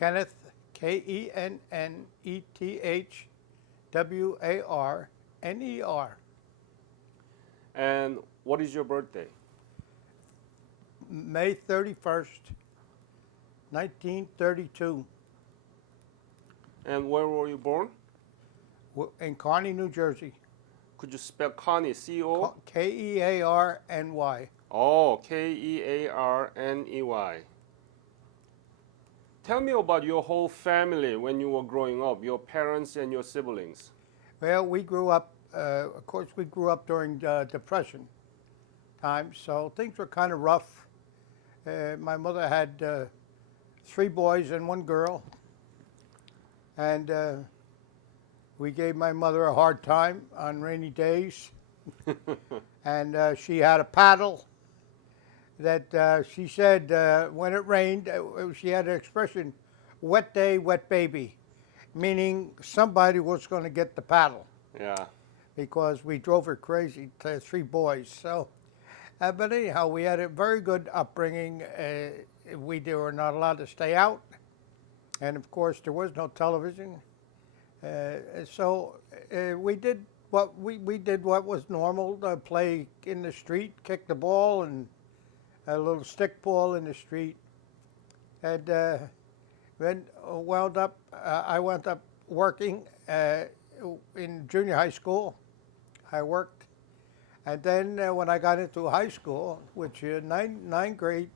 Kenneth, Kenneth Warner. And what is your birthday? May 31st, 1932, And where were you born? in Kearny, New Jersey. Could you spell Connie? C-O? Kearny. Oh, Kearney. Tell me about your whole family when you were growing up, your parents and your siblings. Well, we grew up, of course, we grew up during the Depression time, so things were kind of rough. My mother had 3 boys and 1 girl, and we gave my mother a hard time on rainy days. And she had a paddle that she said when it rained, she had an expression, wet day, wet baby, meaning somebody was going to get the paddle. Yeah. Because we drove her crazy, 3 boys. So, but anyhow, we had a very good upbringing. We were not allowed to stay out. And of course, there was no television. So we did what was normal, play in the street, kick the ball, and a little stick ball in the street. And then I wound up working in junior high school. I worked. And then when I got into high school, which ninth grade,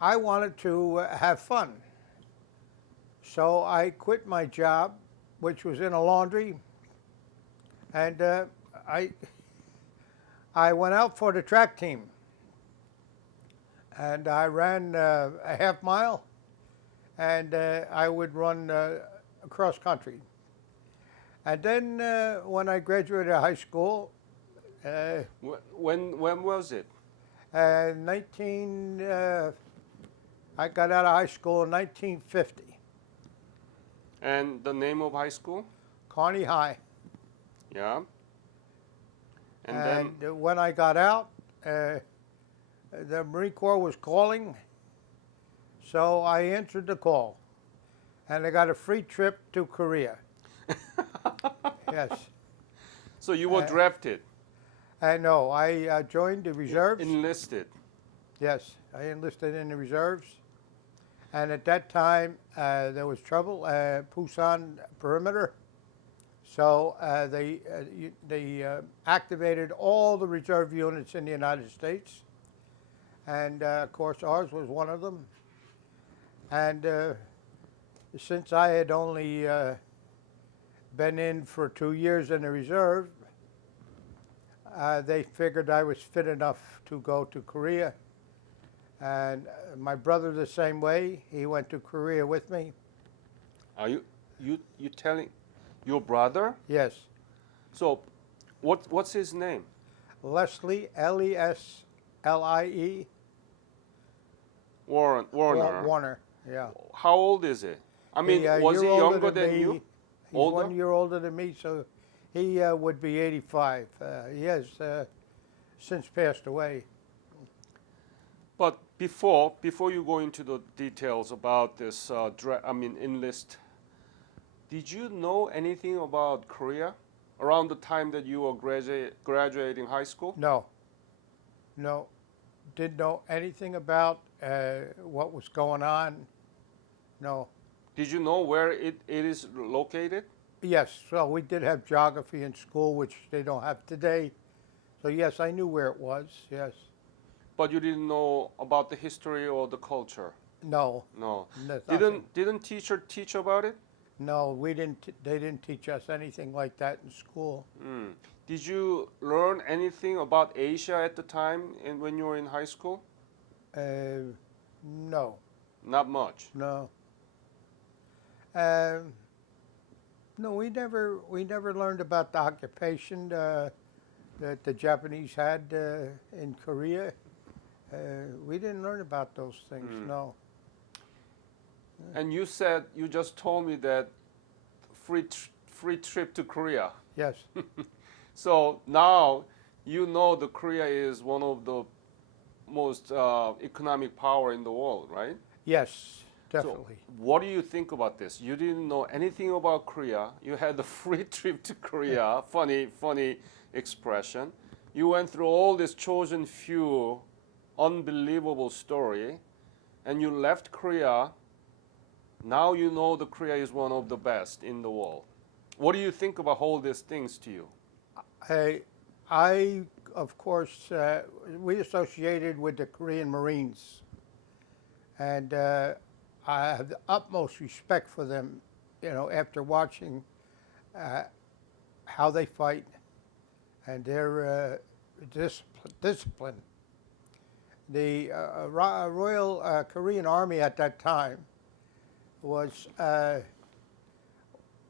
I wanted to have fun. So I quit my job, which was in a laundry, and I went out for the track team. And I ran a half mile, and I would run cross country. And then when I graduated high school, When was it? 19, I got out of high school in 1950, And the name of high school? Kearny High. Yeah. And And then when I got out, the Marine Corps was calling, so I answered the call, and I got a free trip to Korea. Yes. so you were drafted, And no, I joined the reserves. enlisted. Yes, I enlisted in the reserves. And at that time, there was trouble, Busan perimeter. So they activated all the reserve units in the United States. And of course, ours was one of them. And since I had only been in for 2 years in the reserve, they figured I was fit enough to go to Korea. And my brother the same way. He went to Korea with me. Are you telling your brother? Yes, So what's his name? Leslie, Leslie, Warner. Warner. Yeah. How old is he? I mean, was he year older younger than me. you? He's Older? 1 year older than me, so he would be 85. He has since passed away. But before you go into the details about this, enlist, did you know anything about Korea around the time that you were graduating high school? No, didn't know anything about what was going on. No. Did you know where it is located? Yes, well, we did have geography in school, which they don't have today. So yes, I knew where it was. Yes. But you didn't know about the history or the culture? No. No. Nothing. Didn't teacher teach about it? No, we didn't. They didn't teach us anything like that in school. Mm. Did you learn anything about Asia at the time when you were in high school? No. Not much. No. No, we never learned about the occupation that the Japanese had in Korea. We didn't learn about those things. No. And you just told me that free trip to Korea. Yes. So now you know that Korea is one of the most economic power in the world, right? Yes, So, definitely. what do you think about this? You didn't know anything about Korea. You had a free trip to Korea. Funny expression. You went through all this chosen few, unbelievable story, and you left Korea. Now you know the Korea is one of the best in the world. What do you think about all these things to you? I of course, we associated with the Korean Marines, and I have the utmost respect for them. You know, after watching uh, how they fight and their discipline. The Royal Korean Army at that time was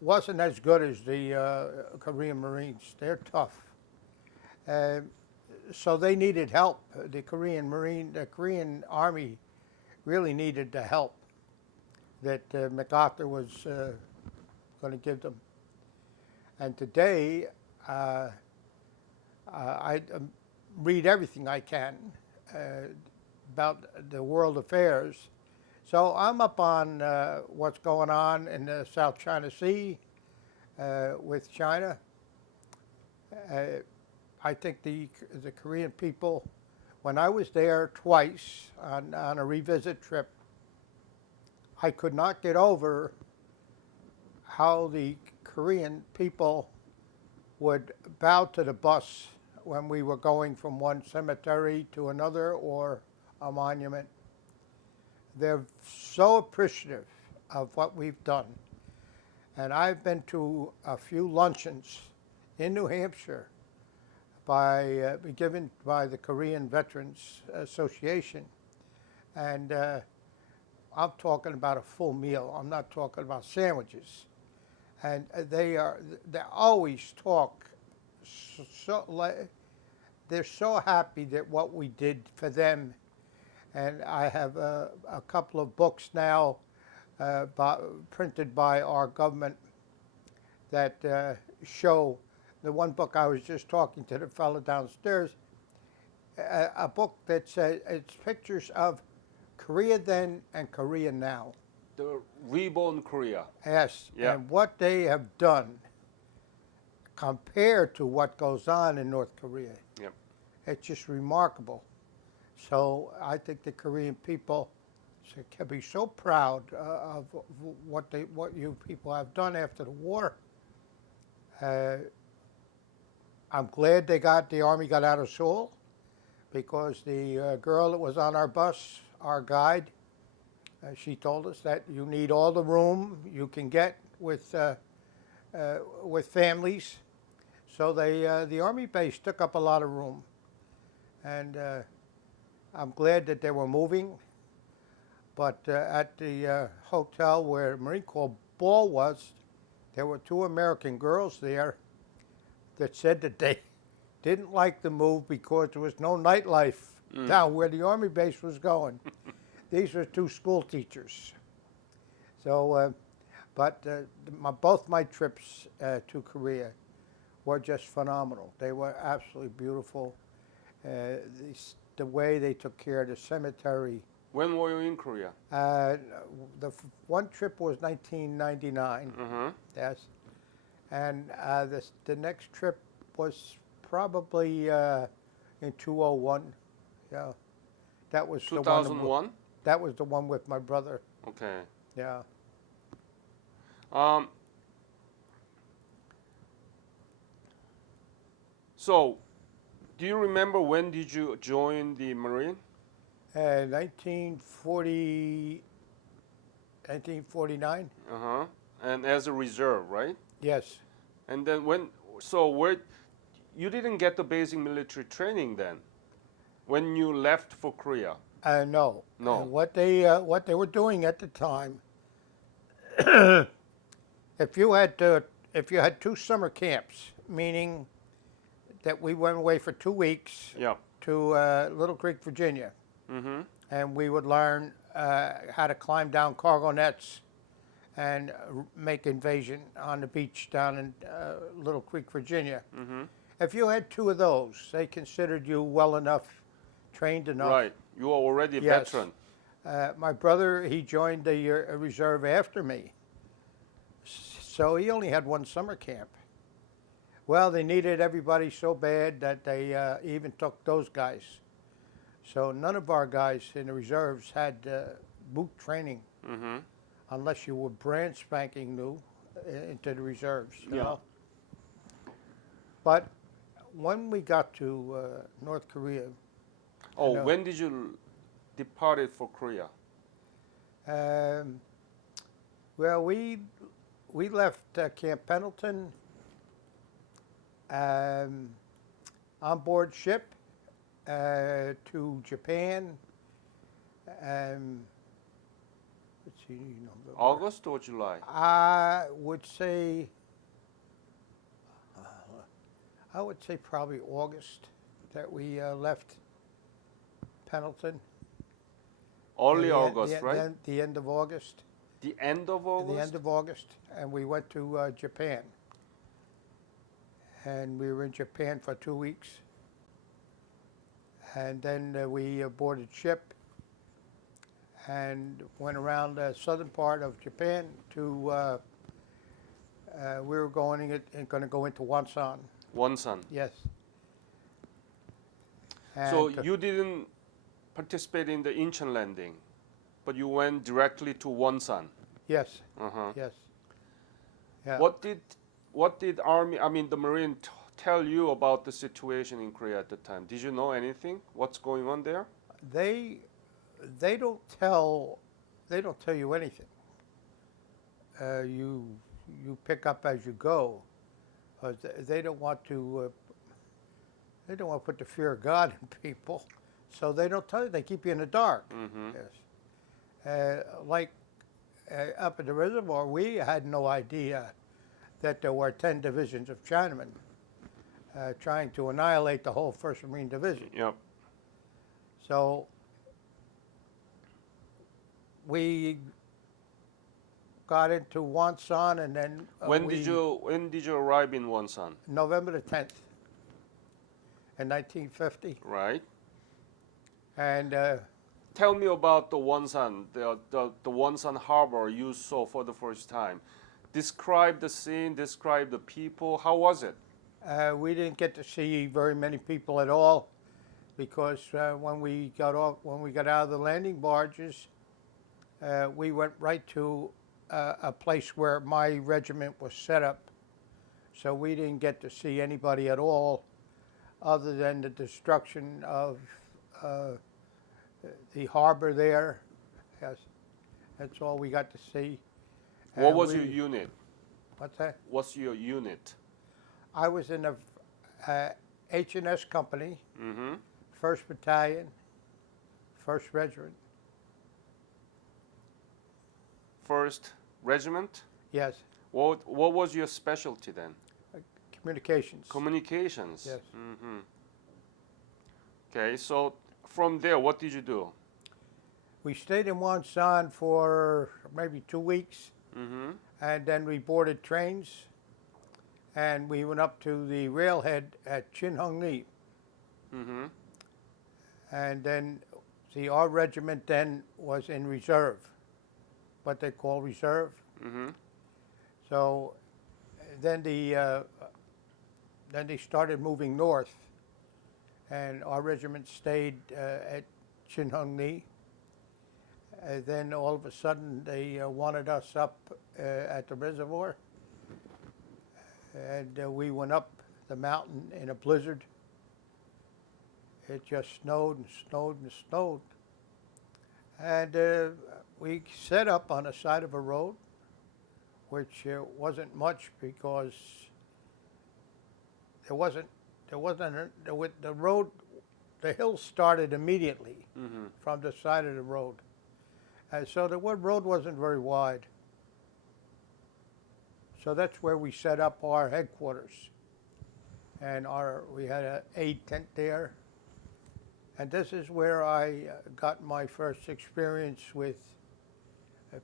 wasn't as good as the Korean Marines. They're tough, uh, so they needed help. The Korean Army really needed the help that MacArthur was going to give them. And today, I read everything I can about the world affairs. So I'm up on what's going on in the South China Sea with China. I think the Korean people, when I was there twice on a revisit trip, I could not get over how the Korean people would bow to the bus when we were going from one cemetery to another or a monument. They're so appreciative of what we've done. And I've been to a few luncheons in New Hampshire given by the Korean Veterans Association. And I'm talking about a full meal. I'm not talking about sandwiches. And they always talk they're so happy that what we did for them. And I have a couple of books now printed by our government that show. The one book I was just talking to the fellow downstairs, a book that says it's pictures of Korea then and Korea now. The reborn Korea. Yes, Yeah. and what they have done compared to what goes on in North Korea. Yep. It's just remarkable. So I think the Korean people can be so proud of what you people have done after the war. I'm glad the Army got out of Seoul, because the girl that was on our bus, our guide, she told us that you need all the room you can get with families. So the Army base took up a lot of room. And I'm glad that they were moving. But at the hotel where Marine Corps Ball was, there were two American girls there that said that they didn't like the move because there was no nightlife down where the Army base was going. These were two school teachers. So, both my trips to Korea were just phenomenal. They were absolutely beautiful. The way they took care of the cemetery. When were you in Korea? The one trip was 1999. Mm-hmm. Yes, and the next trip was probably in 2001. Yeah, that was 2001? That was the one with my brother. Okay. Yeah. So, do you remember when did you join the Marine? 1949. Uh-huh. And as a reserve, right? Yes. And then you didn't get the basic military training then, when you left for Korea? No. No. And what they were doing at the time, if you had two summer camps, meaning that we went away for 2 weeks Yeah. to Little Creek, Virginia, Mm-hmm. and we would learn how to climb down cargo nets and make invasion on the beach down in Little Creek, Virginia. Mm-hmm. If you had two of those, they considered you well enough trained enough. Right. You are already a Yes. veteran. My brother, he joined the reserve after me, so he only had one summer camp. Well, they needed everybody so bad that they even took those guys. So none of our guys in the reserves had boot training Mm-hmm. unless you were brand spanking new into the reserves. You Yeah. know? But when we got to North Korea, Oh, know. when did you departed for Korea? well, we left Camp Pendleton on board ship to Japan. Let's see, November. August or July? I would say probably August that we left Pendleton. Early Yeah, August, right? The end of August. The end of August? The end of August, and we went to Japan. And we were in Japan for 2 weeks. And then we boarded ship and went around the southern part of Japan to, we were going to go into Wonsan. Wonsan. Yes. So And, you didn't participate in the Incheon landing, but you went directly to Wonsan. yes, Uh-huh. yes. Yeah. What did Army, I mean the Marine tell you about the situation in Korea at the time? Did you know anything? What's going on there? They don't tell you anything. You pick up as you go. They don't want to put the fear of God in people, so they don't tell you. They keep you in the dark. Mm-hmm. Yes. Like up at the reservoir, we had no idea that there were 10 divisions of Chinamen trying to annihilate the whole 1st Marine Division. Yep. So we got into Wonsan, and then When did you arrive in Wonsan? November the 10th in 1950, Right. and Tell me about the Wonsan, the Wonsan harbor you saw for the first time. Describe the scene, describe the people. How was it? we didn't get to see very many people at all because when we got out of the landing barges, we went right to a place where my regiment was set up. So we didn't get to see anybody at all other than the destruction of the harbor there. Yes, that's all we got to see. What And was your unit? What's that? What's your unit? I was in a H&S company, Mm-hmm. 1st Battalion, 1st Regiment. First regiment? Yes, What was your specialty then? communications. Communications. Yes. Mm-hmm. Okay, so from there, what did you do? We stayed in Wonsan for maybe 2 weeks, Mm-hmm. and then we boarded trains, and we went up to the railhead at Chinhongni. Mm-hmm. And then, our regiment then was in reserve, what they call reserve. Mm-hmm. So then they started moving north, and our regiment stayed at Chinhongni. Then all of a sudden they wanted us up at the reservoir, and we went up the mountain in a blizzard. It just snowed and snowed and snowed. And we set up on the side of a road, which wasn't much because the road, the hill started immediately Mm-hmm. from the side of the road. And so the road wasn't very wide. So that's where we set up our headquarters. And we had an aid tent there. And this is where I got my first experience with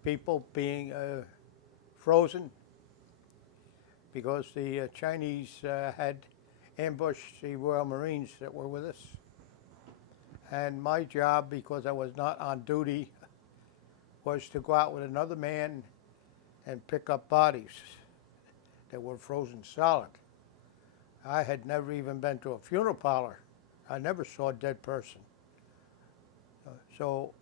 people being frozen, because the Chinese had ambushed the Royal Marines that were with us. And my job, because I was not on duty, was to go out with another man and pick up bodies that were frozen solid. I had never even been to a funeral parlor. I never saw a dead person. So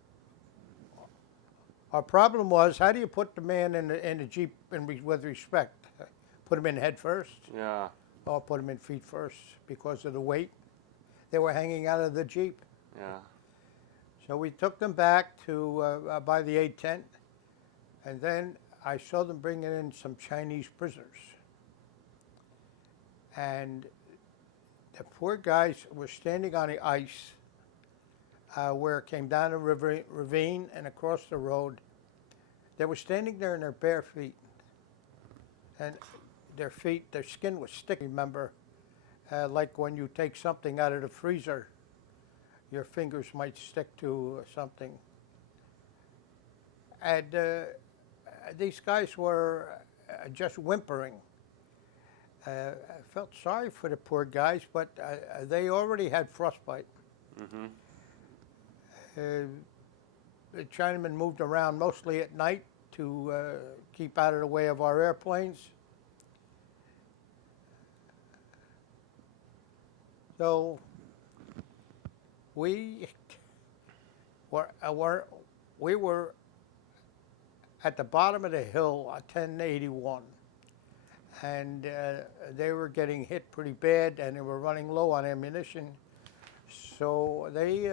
our problem was, how do you put the man in the Jeep with respect? Put him in head first Yeah. or put him in feet first because of the weight? They were hanging out of the Jeep. Yeah. So we took them back to by the 8 tent, and then I saw them bringing in some Chinese prisoners. And the poor guys were standing on the ice where it came down a ravine and across the road. They were standing there in their bare feet. And their feet, their skin was sticky, remember, like when you take something out of the freezer, your fingers might stick to something. And these guys were just whimpering. I felt sorry for the poor guys, but they already had frostbite. Mm-hmm. The Chinamen moved around mostly at night to keep out of the way of our airplanes. So we were at the bottom of the hill, 1081, and they were getting hit pretty bad, and they were running low on ammunition. So they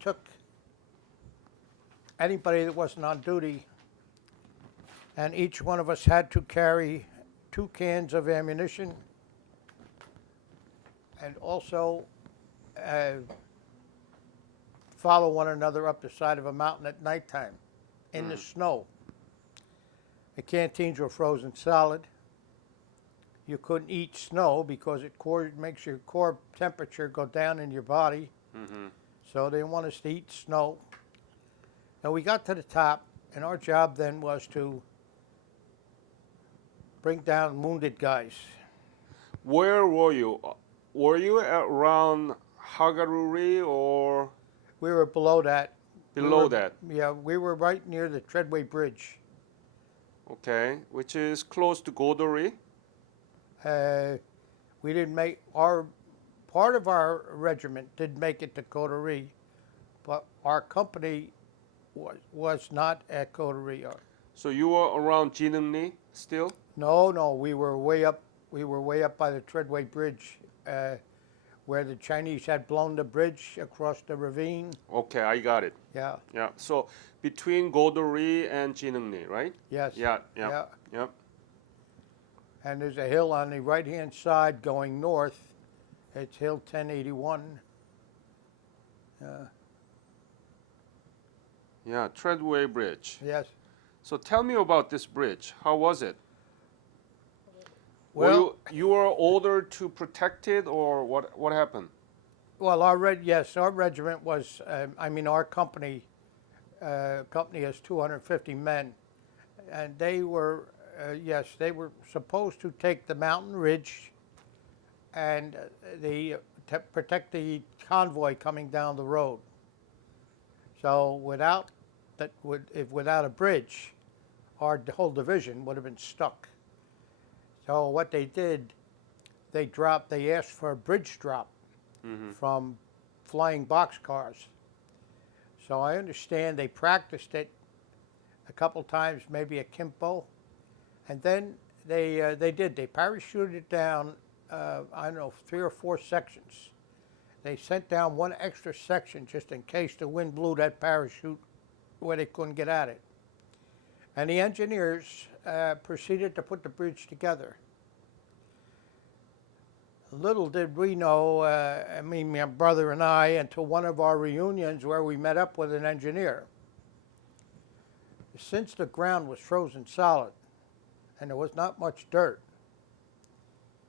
took anybody that wasn't on duty, and each one of us had to carry 2 cans of ammunition, and also follow one another up the side of a mountain at nighttime in the snow. The canteens were frozen solid. You couldn't eat snow because it makes your core temperature go down in your body. Mm-hmm. So they didn't want us to eat snow. And we got to the top, and our job then was to bring down wounded guys. Where were you? Were you around Hagaruri or We were below that. below that? Yeah, we were right near the Treadway Bridge. Okay, which is close to Godori. We didn't make part of our regiment didn't make it to Coterie, but our company was not at Coterie. So you were around Jinungni still? No, we were way up. We were way up by the Treadway Bridge, where the Chinese had blown the bridge across the ravine. Okay, I got it. Yeah. Yeah. So between Godori and Jinungni, right? Yes. Yeah. Yeah. Yeah. And there's a hill on the right-hand side going north. It's Hill 1081. Yeah. Treadway Bridge. Yes. So tell me about this bridge. How was it? Well, you were ordered to protect it, or what happened? well, our regiment was. Our company has 250 men, and they were. They were supposed to take the mountain ridge and protect the convoy coming down the road. So without a bridge, our whole division would have been stuck. So what they did, they asked for a bridge drop from flying boxcars. So I understand they practiced it a couple times, maybe at Kimpo, and then they parachuted it down, 3 or 4 sections. They sent down one extra section just in case the wind blew that parachute where they couldn't get at it. And the engineers proceeded to put the bridge together. Little did we know, my brother and I, until one of our reunions where we met up with an engineer. Since the ground was frozen solid and there was not much dirt,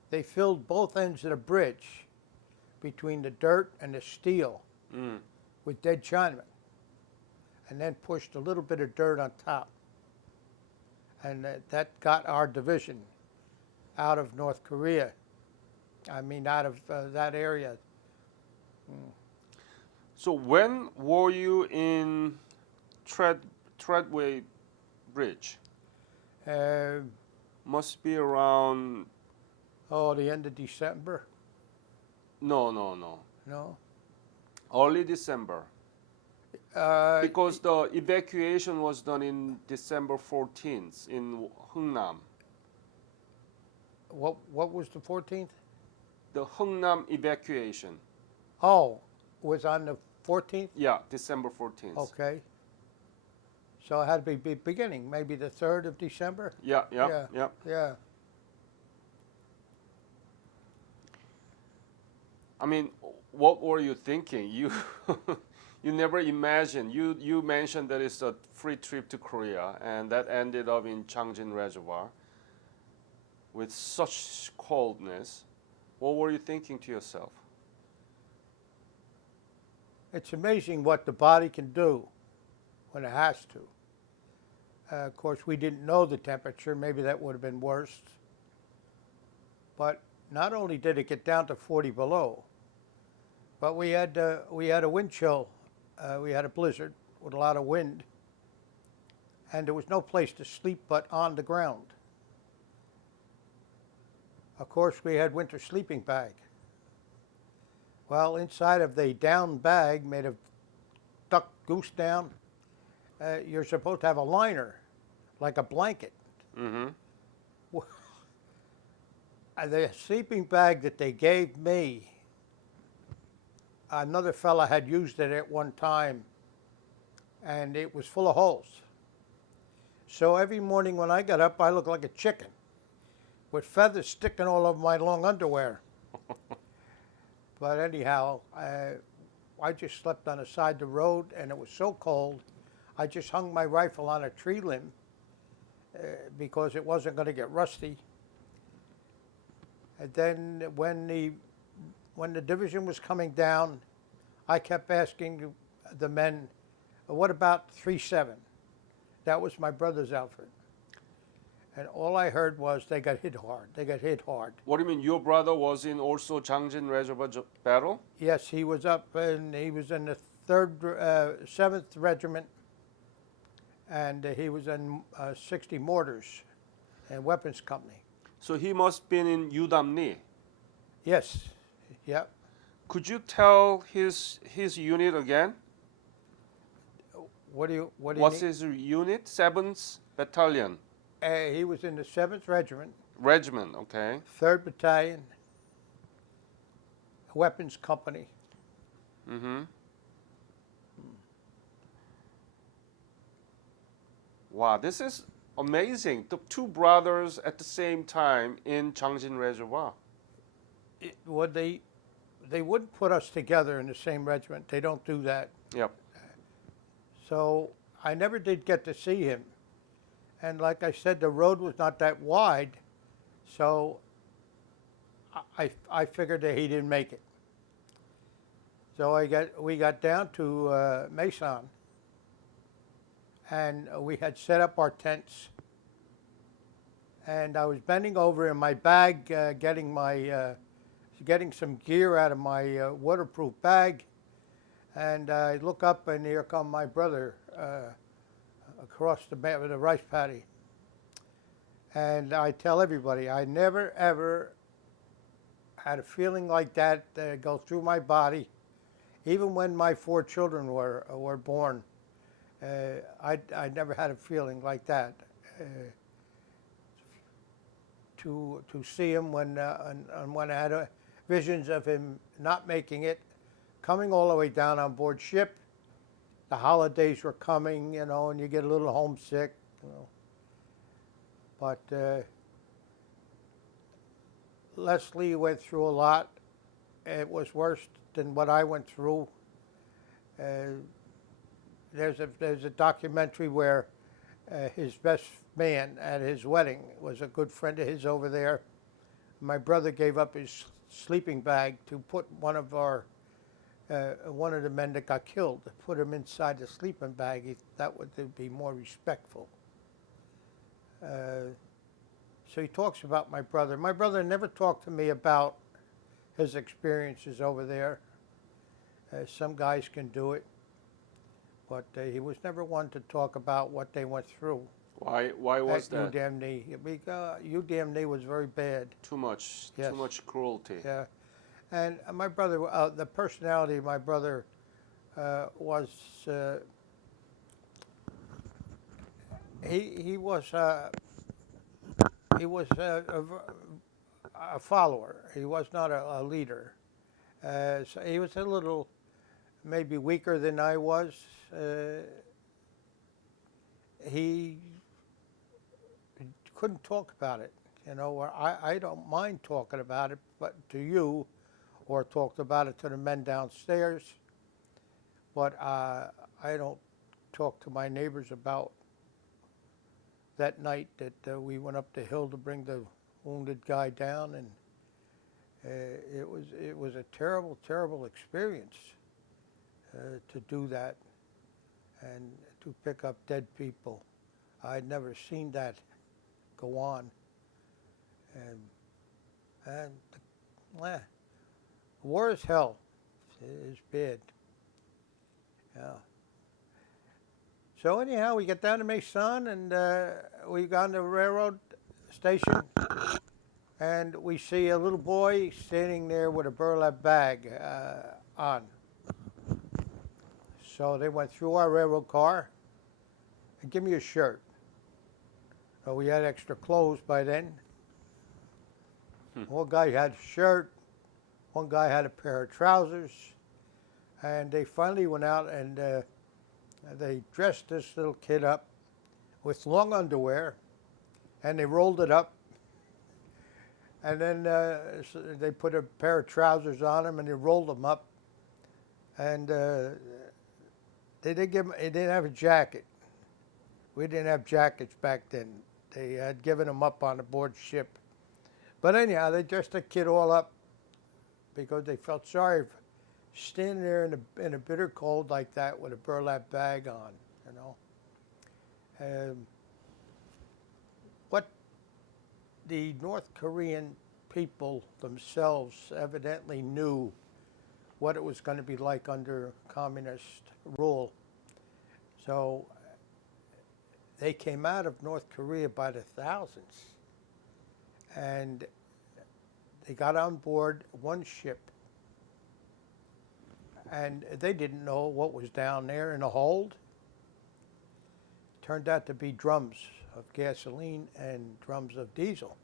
they filled both ends of the bridge between the dirt and the steel with dead Chinamen, and then pushed a little bit of dirt on top. And that got our division out of North Korea. Out of that area. So when were you in Treadway Bridge? Uh, Must be around, the end of December. no, No. early December. Uh, Because the evacuation was done in December 14th in Hungnam. what was the 14th? The Hungnam evacuation. Oh, was on the 14th? Yeah, December 14th. Okay. So it had to be beginning, maybe the 3rd of December? Yeah. Yeah. I mean, what were you thinking? You you never imagined. You mentioned that it's a free trip to Korea, and that ended up in Changjin Reservoir with such coldness. What were you thinking to yourself? It's amazing what the body can do when it has to. Of course, we didn't know the temperature. Maybe that would have been worse. But not only did it get down to 40 below, but we had a wind chill. We had a blizzard with a lot of wind, and there was no place to sleep but on the ground. Of course, we had winter sleeping bag. Well, inside of the down bag made of duck goose down, you're supposed to have a liner, like a blanket. Mm-hmm. The sleeping bag that they gave me, another fella had used it at one time, and it was full of holes. So every morning when I got up, I looked like a chicken with feathers sticking all over my long underwear. But anyhow, I just slept on the side of the road, and it was so cold, I just hung my rifle on a tree limb because it wasn't going to get rusty. And then when the division was coming down, I kept asking the men, what about 3-7? That was my brother's outfit. And all I heard was they got hit hard. They got hit hard. What do you mean? Your brother was in also Changjin Reservoir battle? Yes, he was up, and he was in the 7th Regiment, and he was in 60 Mortars and Weapons Company. So he must been in Udamni. Yes, yep. Could you tell his unit again? What do you What's need? his unit? 7th Battalion. He was in the 7th Regiment, Regiment, okay. 3rd Battalion, Weapons Company. Mm-hmm. Wow, this is amazing. The two brothers at the same time in Changjin Reservoir. They wouldn't put us together in the same regiment. They don't do that. Yep. So I never did get to see him. And like I said, the road was not that wide, so I figured that he didn't make it. So we got down to Mason, and we had set up our tents. And I was bending over in my bag, getting some gear out of my waterproof bag, and I look up, and here come my brother across the rice paddy. And I tell everybody, I never ever had a feeling like that go through my body. Even when my 4 children were born, I never had a feeling like that. To see him when I had visions of him not making it, coming all the way down on board ship. The holidays were coming, and you get a little homesick, But Leslie went through a lot. It was worse than what I went through. There's a documentary where his best man at his wedding was a good friend of his over there. My brother gave up his sleeping bag to put one of the men that got killed, put him inside the sleeping bag. That would be more respectful. So he talks about my brother. My brother never talked to me about his experiences over there. Some guys can do it, but he was never one to talk about what they went through Why was at that? UDMD. Because UDMD was very bad. Too much, Yes. too much cruelty. Yeah, and my brother, the personality of my brother was he was a follower. He was not a leader. So he was a little maybe weaker than I was. He couldn't talk about it. You know, or I don't mind talking about it, but to you, or talked about it to the men downstairs. But I don't talk to my neighbors about that night that we went up the hill to bring the wounded guy down, and it was a terrible experience to do that and to pick up dead people. I'd never seen that go on, and war is hell. It's bad. Yeah. So anyhow, we get down to Mason, and we got on the railroad station, and we see a little boy standing there with a burlap bag on. So they went through our railroad car and give me a shirt. So we had extra clothes by then. One guy had a shirt, one guy had a pair of trousers, and they finally went out and they dressed this little kid up with long underwear, and they rolled it up, and then so they put a pair of trousers on him and they rolled them up, and they didn't give him, he didn't have a jacket. We didn't have jackets back then. They had given him up on the board ship. But anyhow, they dressed the kid all up because they felt sorry for standing there in a bitter cold like that with a burlap bag on, you know. What the North Korean people themselves evidently knew what it was going to be like under communist rule. So they came out of North Korea by the thousands, and they got on board one ship, and they didn't know what was down there in the hold. Turned out to be drums of gasoline and drums of diesel.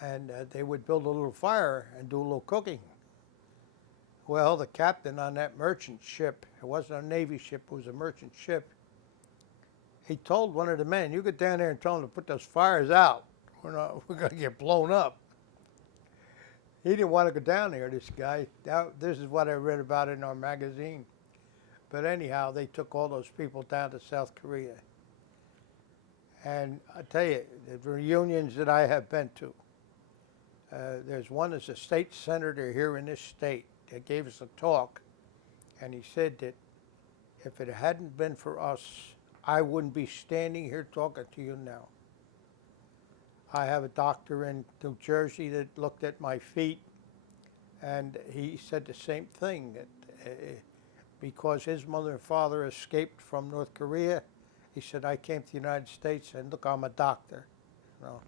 And they would build a little fire and do a little cooking. Well, the captain on that merchant ship, it wasn't a Navy ship, it was a merchant ship, he told one of the men, "You get down there and tell them to put those fires out. We're going to get blown up." He didn't want to go down there, this guy. This is what I read about in our magazine. But anyhow, they took all those people down to South Korea. And I tell you, the reunions that I have been to, there's one that's a state senator here in this state that gave us a talk, and he said that if it hadn't been for us, I wouldn't be standing here talking to you now. I have a doctor in New Jersey that looked at my feet, and he said the same thing, that because his mother and father escaped from North Korea, he said, I came to the United States, and look, I'm a doctor. You know.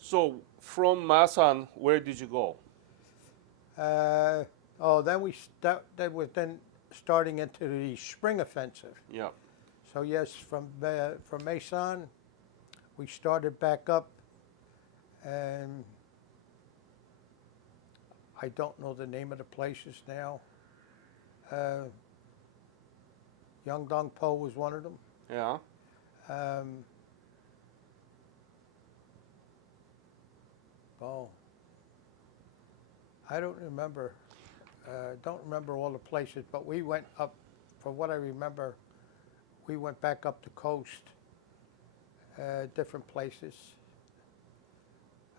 So from Masan, where did you go? Then that was then starting into the spring offensive. Yeah. So yes, from Mason, we started back up, and I don't know the name of the places now. Yeongdong-po was one of them. Yeah. I don't remember. Don't remember all the places, but we went up. From what I remember, we went back up the coast, different places.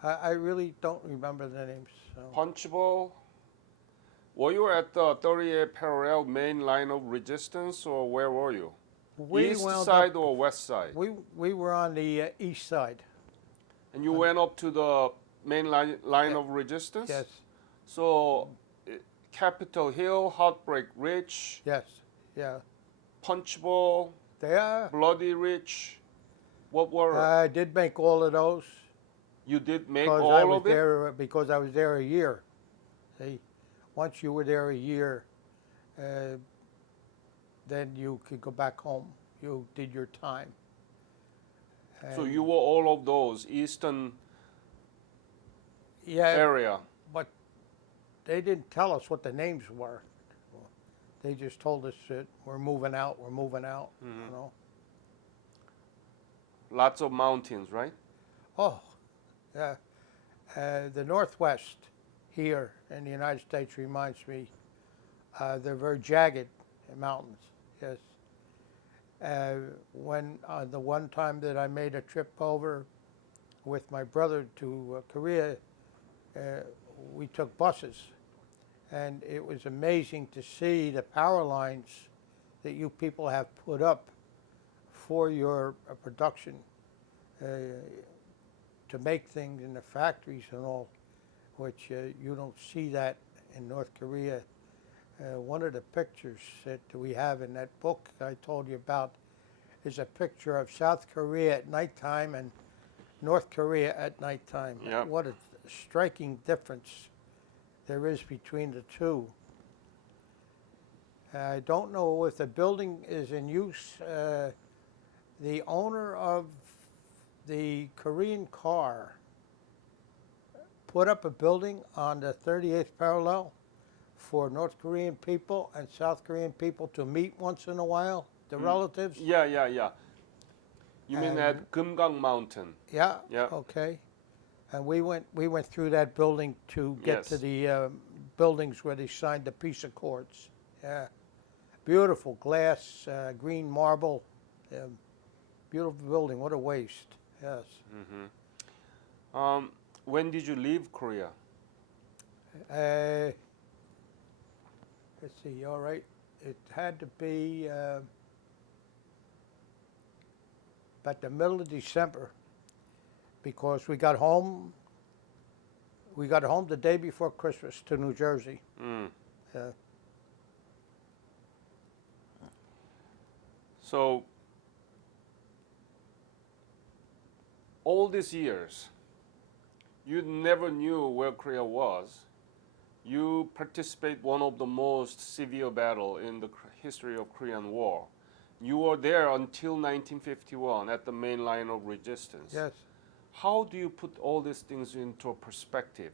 I really don't remember the names. So. Punchbowl. Were you at the 38 parallel main line of resistance, or where were you? East side or west side? We were on the east side. And you went up to the main line of resistance? Yes. So Capitol Hill, Heartbreak Ridge, Yes, yeah. Punch Bowl, They are. Bloody Ridge. What were I did make all of those you did make because I all was of it? there because I was there a year. See, once you were there a year, then you could go back home. You did your time. So And you were all of those eastern yeah, area. but they didn't tell us what the names were. They just told us that we're moving out. We're moving out. You know. Lots of mountains, right? Oh, yeah. The Northwest here in the United States reminds me, they're very jagged mountains, yes. When the one time that I made a trip over with my brother to Korea, we took buses, and it was amazing to see the power lines that you people have put up for your production to make things in the factories and all, which you don't see that in North Korea. One of the pictures that we have in that book I told you about is a picture of South Korea at nighttime and North Korea at nighttime. Yep. What a striking difference there is between the two. I don't know if the building is in use. The owner of the Korean car put up a building on the 38th parallel for North Korean people and South Korean people to meet once in a while, the relatives. Yeah. You mean And- at Gumgang Mountain? Yeah. Yeah. Okay. And we went through that building to get to Yes. the buildings where they signed the peace accords. Yeah. Beautiful glass, green marble. Beautiful building. What a waste. Yes. When did you leave Korea? Let's see. All right. It had to be about the middle of December because we got home. We got home the day before Christmas to New Jersey. So all these years, you never knew where Korea was. You participate one of the most severe battle in the history of Korean War. You were there until 1951 at the main line of resistance. Yes. How do you put all these things into a perspective?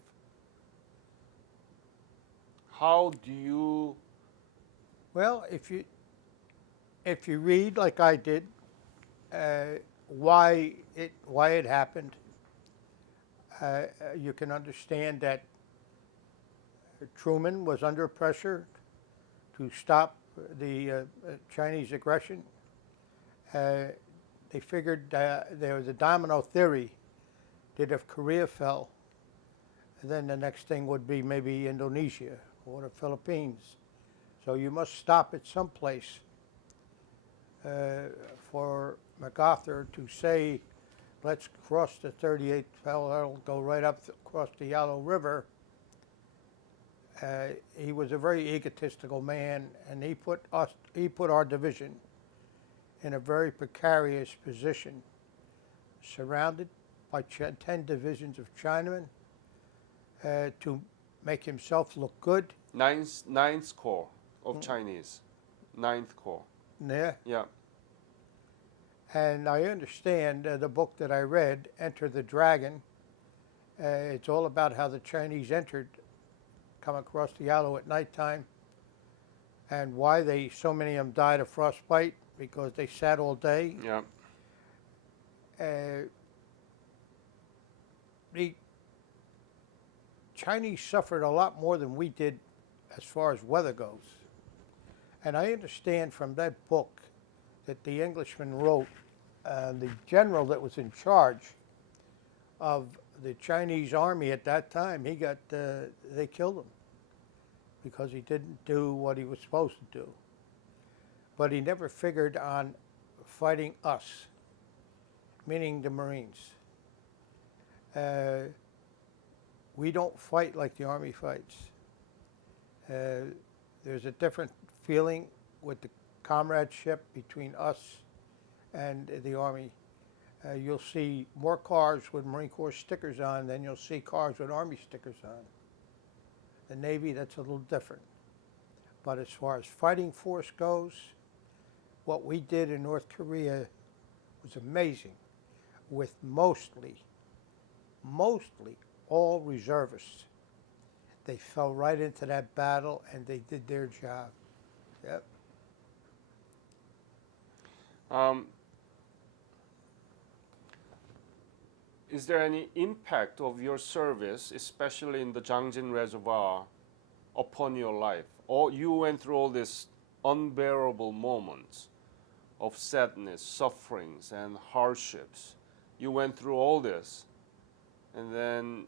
How do you? Well, if you read like I did, why it happened, you can understand that Truman was under pressure to stop the Chinese aggression. They figured there was a domino theory that if Korea fell, then the next thing would be maybe Indonesia or the Philippines. So you must stop at some place. For MacArthur to say, let's cross the 38th parallel, go right up across the Yellow River, he was a very egotistical man, and he put our division in a very precarious position, surrounded by 10 divisions of Chinamen to make himself look good. Ninth Corps of Chinese. Ninth Corps. Yeah. Yeah. And I understand the book that I read, Enter the Dragon, it's all about how the Chinese come across the Yalu at nighttime, and why so many of them died of frostbite, because they sat all day. Yeah. The Chinese suffered a lot more than we did as far as weather goes. And I understand from that book that the Englishman wrote, the general that was in charge of the Chinese army at that time, they killed him because he didn't do what he was supposed to do. But he never figured on fighting us, meaning the Marines. We don't fight like the Army fights. There's a different feeling with the comradeship between us and the Army. You'll see more cars with Marine Corps stickers on than you'll see cars with Army stickers on. The Navy, that's a little different. But as far as fighting force goes, what we did in North Korea was amazing, with mostly all reservists. They fell right into that battle and they did their job. Yep. Is there any impact of your service, especially in the Jangjin Reservoir, upon your life? Or you went through all these unbearable moments of sadness, sufferings, and hardships. You went through all this, and then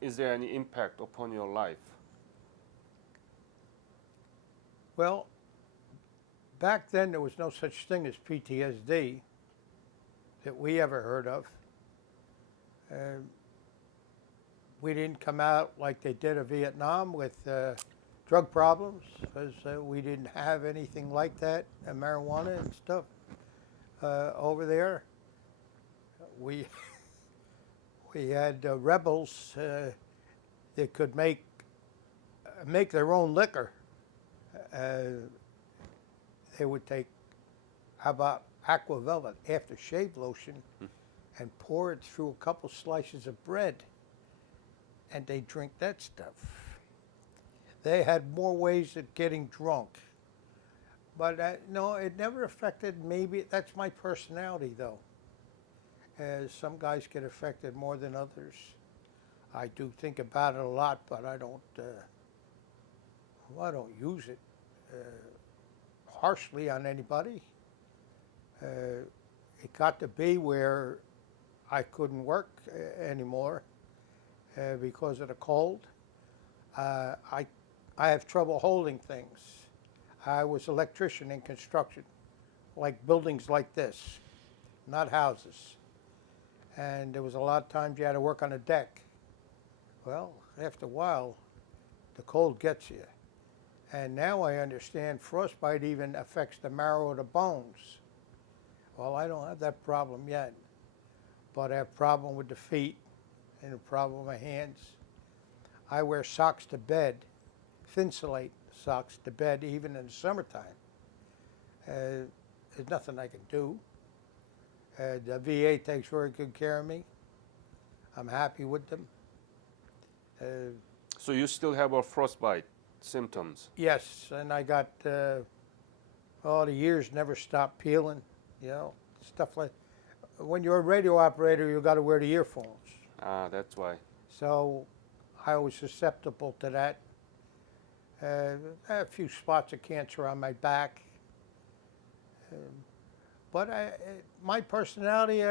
is there any impact upon your life? Well, back then there was no such thing as PTSD that we ever heard of. We didn't come out like they did in Vietnam with drug problems, because we didn't have anything like that, and marijuana and stuff over there. We had rebels that could make their own liquor. They would take, how about Aqua Velvet aftershave lotion, and pour it through a couple slices of bread, and they drink that stuff. They had more ways of getting drunk. But no, it never affected, maybe that's my personality though. Some guys get affected more than others. I do think about it a lot, but I don't use it harshly on anybody. It got to be where I couldn't work anymore because of the cold. I have trouble holding things. I was an electrician in construction, like buildings like this, not houses. And there was a lot of times you had to work on a deck. Well, after a while, the cold gets you. And now I understand frostbite even affects the marrow of the bones. Well, I don't have that problem yet, but I have a problem with the feet and a problem with my hands. I wear socks to bed, Thinsulate socks to bed, even in the summertime. There's nothing I can do. The VA takes very good care of me. I'm happy with them. So you still have a frostbite symptoms? Yes, and I got, the ears never stop peeling, you know, stuff like, when you're a radio operator, you got to wear the earphones. Ah, that's why. So I was susceptible to that. I had a few spots of cancer on my back. But my personality,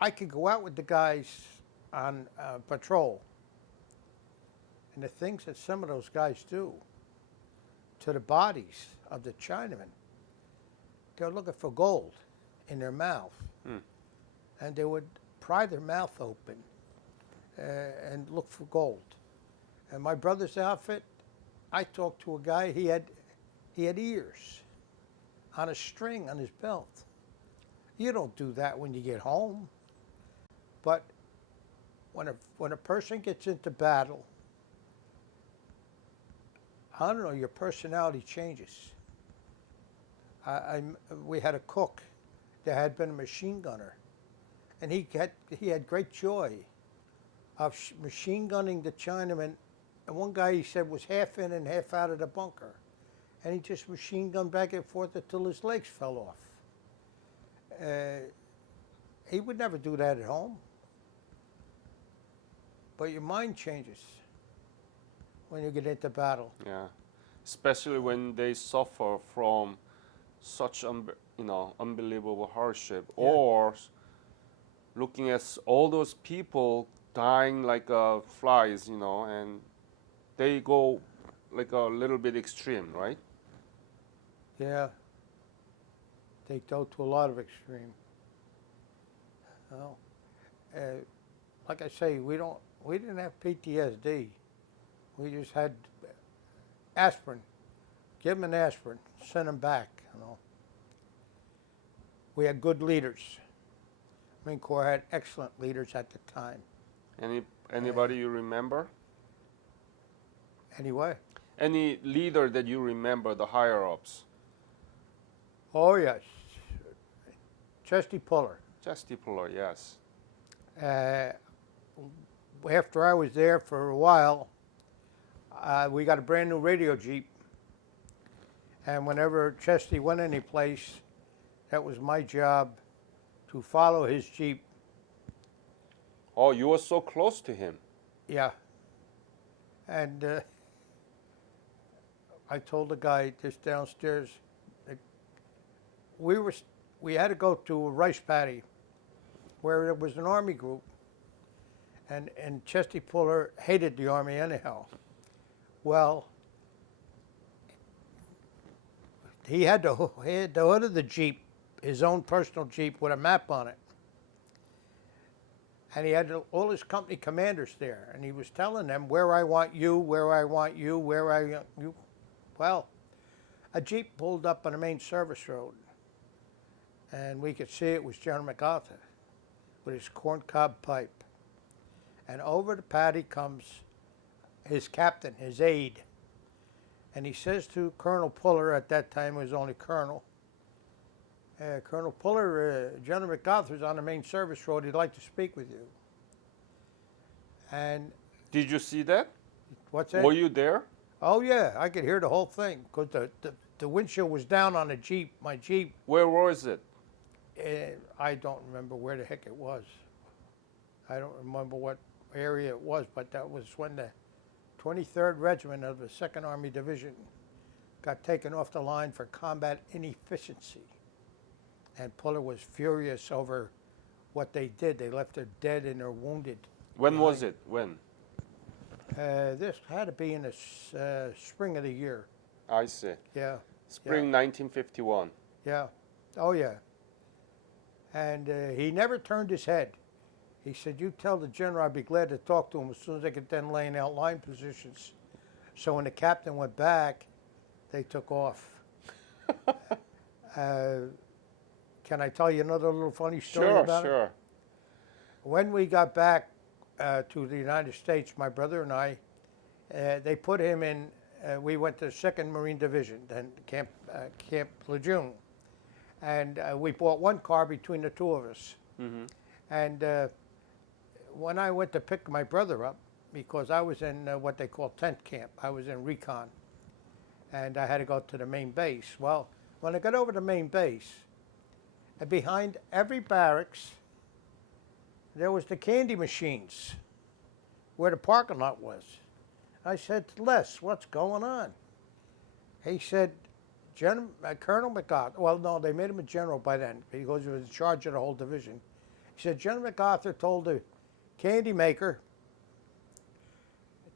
I could go out with the guys on patrol. And the things that some of those guys do to the bodies of the Chinamen, they're looking for gold in their mouth. And they would pry their mouth open and look for gold. And my brother's outfit, I talked to a guy, he had ears on a string on his belt. You don't do that when you get home. But when a person gets into battle, I don't know, your personality changes. We had a cook that had been a machine gunner, and he had great joy of machine gunning the Chinamen. And one guy, he said, was half in and half out of the bunker. And he just machine gunned back and forth until his legs fell off. He would never do that at home. But your mind changes when you get into battle. Yeah, especially when they suffer from such unbelievable hardship, Yeah. or looking at all those people dying like flies, and they go like a little bit extreme, right? Yeah. They go to a lot of extreme. Well, like I say, we didn't have PTSD. We just had aspirin. Give them an aspirin. Send them back, you know. We had good leaders. Marine Corps had excellent leaders at the time. Anybody you remember? Anyway. Any leader that you remember, the higher-ups? Oh, yes. Chesty Puller. Chesty Puller, yes. After I was there for a while, we got a brand new radio Jeep. And whenever Chesty went any place, that was my job to follow his Jeep. Oh, you were so close to him. Yeah. And I told the guy just downstairs, that we had to go to a rice paddy where there was an army group. And Chesty Puller hated the army anyhow. Well, he had the hood of the Jeep, his own personal Jeep with a map on it. And he had all his company commanders there. And he was telling them where I want you, where I want you, where I want you. Well, a Jeep pulled up on the main service road. And we could see it was General MacArthur with his corncob pipe. And over the paddy comes his captain, his aide. And he says to Colonel Puller, at that time it was only Colonel, Colonel Puller, General MacArthur's on the main service road. He'd like to speak with you. And did you see that? what's that? Were you there? Oh, yeah. I could hear the whole thing because the windshield was down on the Jeep, my Jeep. Where was it? I don't remember where the heck it was. I don't remember what area it was, but that was when the 23rd Regiment of the 2nd Army Division got taken off the line for combat inefficiency. And Puller was furious over what they did. They left their dead and their wounded. When was it? When? This had to be in the spring of the year. I see. Yeah. Spring 1951. Yeah. Oh, yeah. And he never turned his head. He said, you tell the general I'd be glad to talk to him as soon as they get done laying out line positions. So when the captain went back, they took off. Can I tell you another little funny story about it? Sure. When we got back to the United States, my brother and I, they put him in, we went to the 2nd Marine Division, then Camp Lejeune. And we bought one car between the two of us. Mm-hmm. And when I went to pick my brother up, because I was in what they call tent camp, I was in recon, and I had to go to the main base. Well, when I got over to the main base, behind every barracks, there was the candy machines where the parking lot was. I said, Les, what's going on? He said, Colonel MacArthur, well, no, they made him a general by then because he was in charge of the whole division. He said, General MacArthur told the candy maker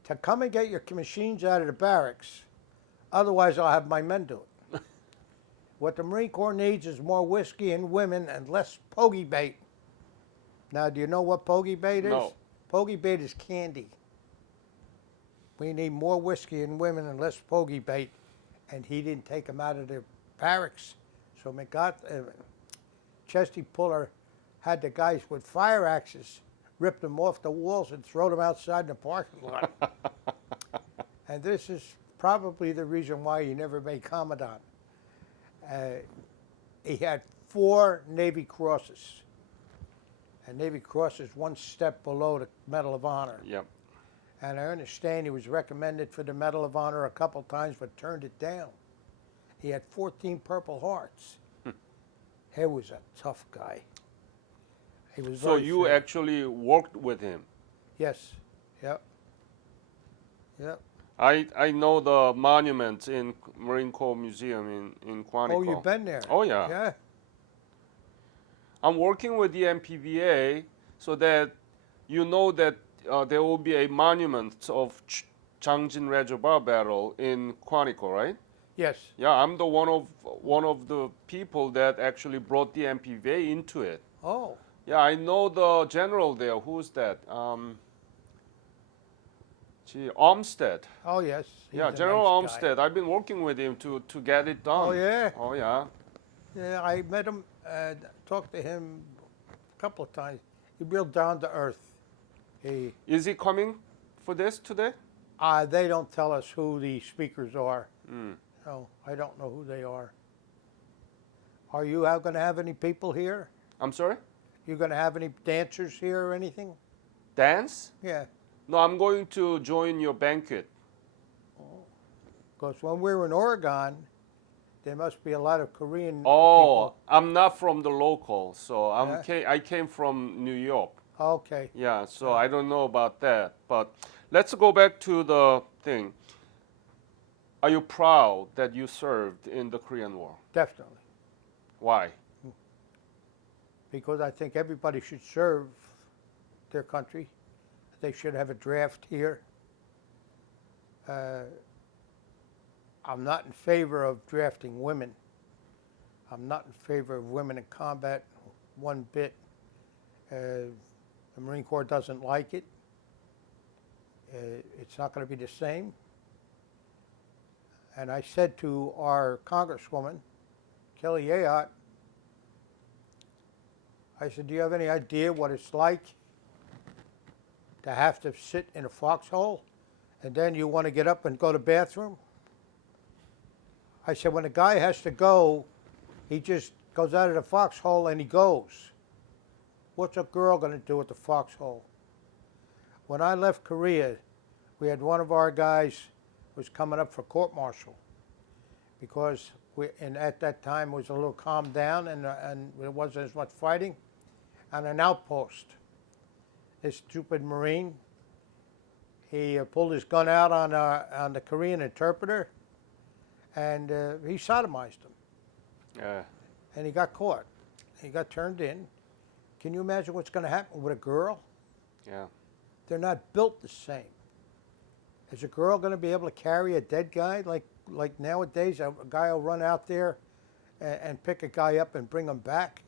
to come and get your machines out of the barracks, otherwise I'll have my men do it. What the Marine Corps needs is more whiskey and women and less pogey bait. Now, do you know what pogey bait is? No. Pogey bait is candy. We need more whiskey and women and less pogey bait. And he didn't take them out of the barracks. So Chesty Puller had the guys with fire axes rip them off the walls and throw them outside the parking lot. And this is probably the reason why he never made commandant. He had 4 Navy Crosses. And Navy Cross is one step below the Medal of Honor. Yep. And I understand he was recommended for the Medal of Honor a couple times, but turned it down. He had 14 Purple Hearts. He was a tough guy. He was So very you fair. actually worked with him? Yes. Yep. Yep. I know the monument in Marine Corps Museum in Quantico. Oh, you've been there? Oh, yeah. Yeah. I'm working with the MPVA so that you know that there will be a monument of Changjin Reservoir Battle in Quantico, right? Yes. Yeah, I'm the one of the people that actually brought the MPVA into it. Oh. Yeah, I know the general there. Who's that? Gee, Olmsted. Oh, yes. He's Yeah, a General nice guy. Olmsted. I've been working with him to get it done. Oh, yeah? Oh, yeah. Yeah, I met him, talked to him a couple of times. He's real down to earth. Is he coming for this today? They don't tell us who the speakers are, Mm. so I don't know who they are. Are you going to have any people here? I'm sorry? You going to have any dancers here or anything? Dance? Yeah, No, I'm going to join your banquet. because when we were in Oregon, there must be a lot of Korean Oh, people. I'm not from the local, so Yeah? I came from New York. Okay, Yeah, so I don't know about that. But let's go back to the thing. Are you proud that you served in the Korean War? definitely. Why? Because I think everybody should serve their country. They should have a draft here. I'm not in favor of drafting women. I'm not in favor of women in combat one bit. The Marine Corps doesn't like it. It's not going to be the same. And I said to our Congresswoman, Kelly Ayotte, I said, do you have any idea what it's like to have to sit in a foxhole and then you want to get up and go to the bathroom? I said, when a guy has to go, he just goes out of the foxhole and he goes. What's a girl going to do at the foxhole? When I left Korea, we had one of our guys was coming up for court-martial because at that time it was a little calmed down and there wasn't as much fighting. On an outpost, this stupid Marine, he pulled his gun out on the Korean interpreter and he sodomized him. Yeah. And he got caught. He got turned in. Can you imagine what's going to happen with a girl? Yeah. They're not built the same. Is a girl going to be able to carry a dead guy like nowadays? A guy will run out there and pick a guy up and bring him back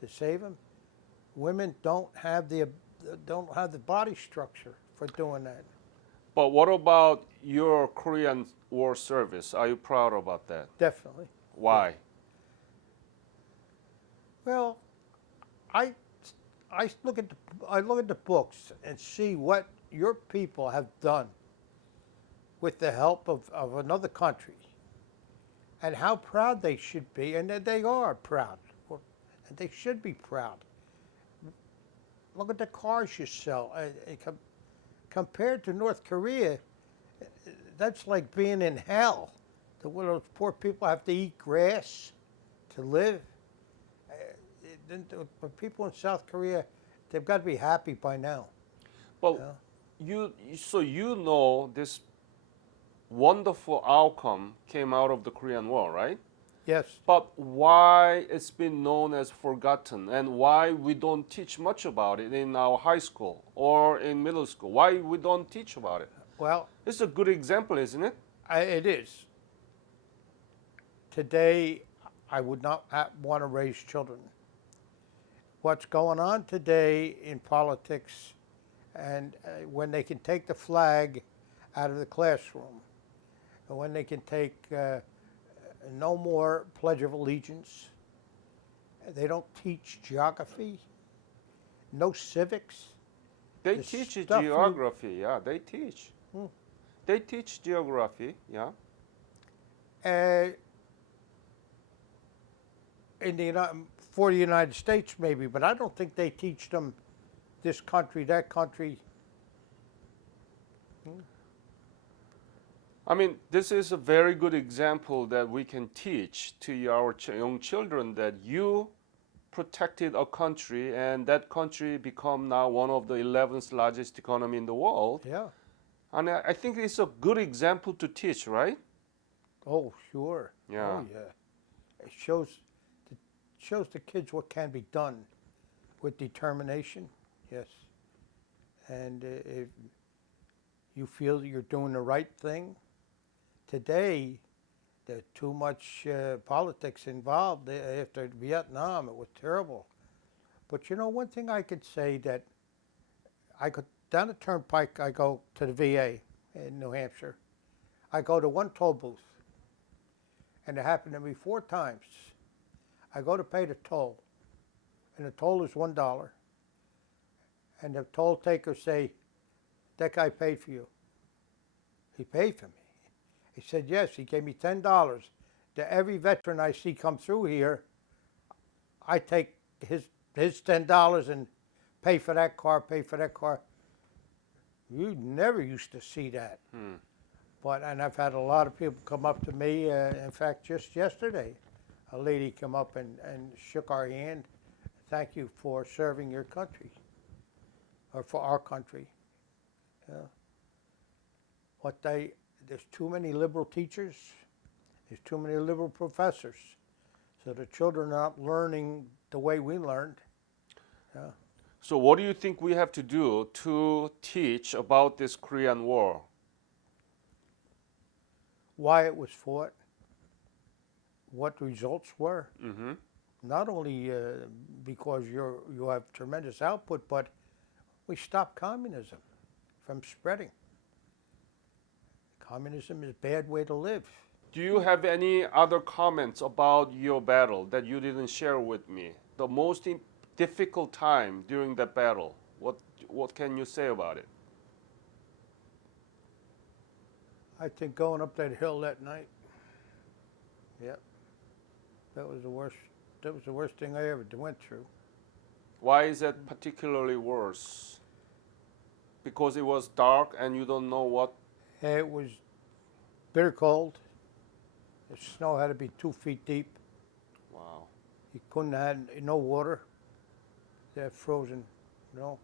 to save him. Women don't have the body structure for doing that. But what about your Korean War service? Are you proud about that? Definitely. Why? Well, I look at the books and see what your people have done with the help of another country, and how proud they should be, and that they are proud, and they should be proud. Look at the cars you sell. Compared to North Korea, that's like being in hell. Where those poor people have to eat grass to live. The people in South Korea, they've got to be happy by now. Well, you know this wonderful outcome came out of the Korean War, right? Yes. But why it's been known as forgotten and why we don't teach much about it in our high school or in middle school? Why we don't teach about it? Well, It's a good example, isn't it? it is. Today, I would not want to raise children. What's going on today in politics, and when they can take the flag out of the classroom, and when they can take no more Pledge of Allegiance, they don't teach geography, no civics. They The teach stuff you- geography, yeah, they teach. They teach geography, yeah. For the United States, maybe, but I don't think they teach them this country, that country. I mean, this is a very good example that we can teach to our young children that you protected a country and that country become now one of the 11th largest economy in the world. Yeah. And I think it's a good example to teach, right? Oh, sure. Yeah. Oh, yeah. It shows the kids what can be done with determination. Yes. And if you feel that you're doing the right thing, today there's too much politics involved. After Vietnam, it was terrible. But you know, one thing I could say that down the turnpike, I go to the VA in New Hampshire. I go to one toll booth, and it happened to me 4 times. I go to pay the toll, and the toll is $1, and the toll taker say, "That guy paid for you." He paid for me. He said, yes, he gave me $10. To every veteran I see come through here, I take his $10 and pay for that car, pay for that car. You never used to see that. And I've had a lot of people come up to me. In fact, just yesterday, a lady come up and shook our hand. Thank you for serving your country, or for our country. Yeah. There's too many liberal teachers. There's too many liberal professors. So the children are not learning the way we learned. Yeah. So what do you think we have to do to teach about this Korean War? Why it was fought, what the results were. Mm-hmm. Not only because you have tremendous output, but we stopped communism from spreading. Communism is a bad way to live. Do you have any other comments about your battle that you didn't share with me? The most difficult time during that battle. What can you say about it? I think going up that hill that night. Yep. That was the worst. That was the worst thing I ever went through. Why is that particularly worse? Because it was dark and you don't know what. It was bitter cold. The snow had to be 2 feet deep. Wow. You couldn't have no water. They're frozen, you know.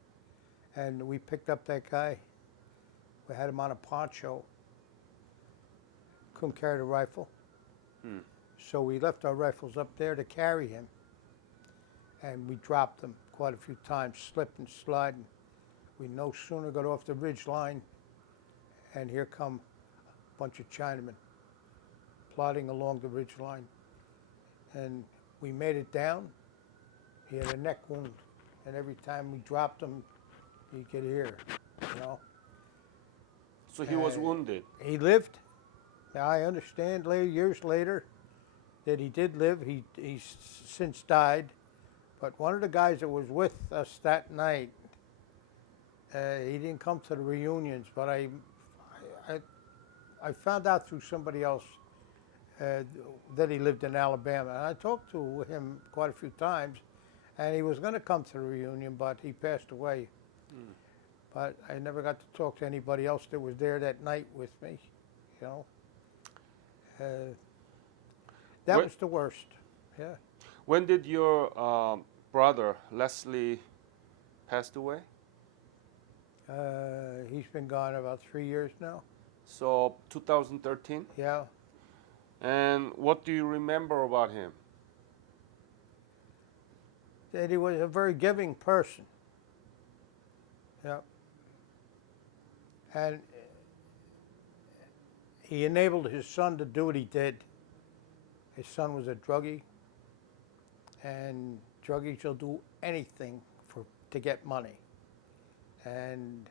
And we picked up that guy. We had him on a poncho. Couldn't carry the rifle. So we left our rifles up there to carry him. And we dropped them quite a few times, slip and slide. We no sooner got off the ridge line, and here come a bunch of Chinamen plodding along the ridge line. And we made it down. He had a neck wound, and every time we dropped him, he could hear, you know. So he was wounded. He lived. I understand years later that he did live. He's since died. But one of the guys that was with us that night, he didn't come to the reunions, but I found out through somebody else that he lived in Alabama. And I talked to him quite a few times, and he was going to come to the reunion, but he passed away. But I never got to talk to anybody else that was there that night with me, you know. That was the worst, yeah. When did your brother, Leslie, passed away? He's been gone about 3 years now. So 2013? Yeah. And what do you remember about him? That he was a very giving person. Yeah. And he enabled his son to do what he did. His son was a druggie, and druggies will do anything to get money. And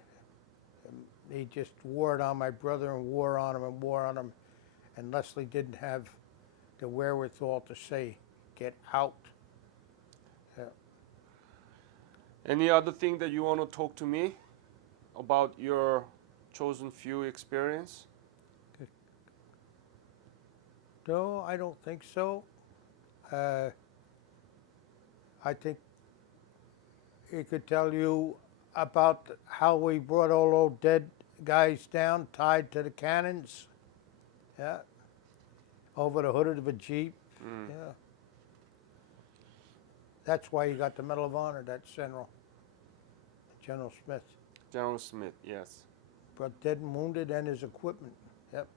he just wore it on my brother and wore on him and wore on him. And Leslie didn't have the wherewithal to say, get out. Yeah. Any other thing that you want to talk to me about your chosen few experience? No, I don't think so. I think he could tell you about how we brought all those dead guys down, tied to the cannons. Yeah. Over the hood of a Jeep. Yeah. That's why he got the Medal of Honor, that General Smith. General Smith, yes. Brought dead and wounded and his equipment. Yep.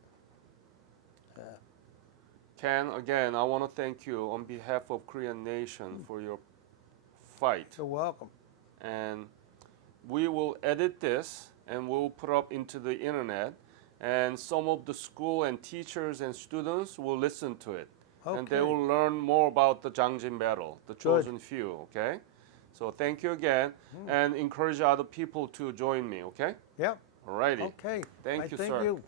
Ken, again, I want to thank you on behalf of Korean Nation for your fight. You're welcome. And we will edit this and we'll put up into the internet, and some of the school and teachers and students will listen to it. Okay. And they will learn more about the Jangjin battle, the chosen few, okay? So thank you again, and encourage other people to join me. Okay. Yep. All righty. Okay. Thank I you, thank sir. you.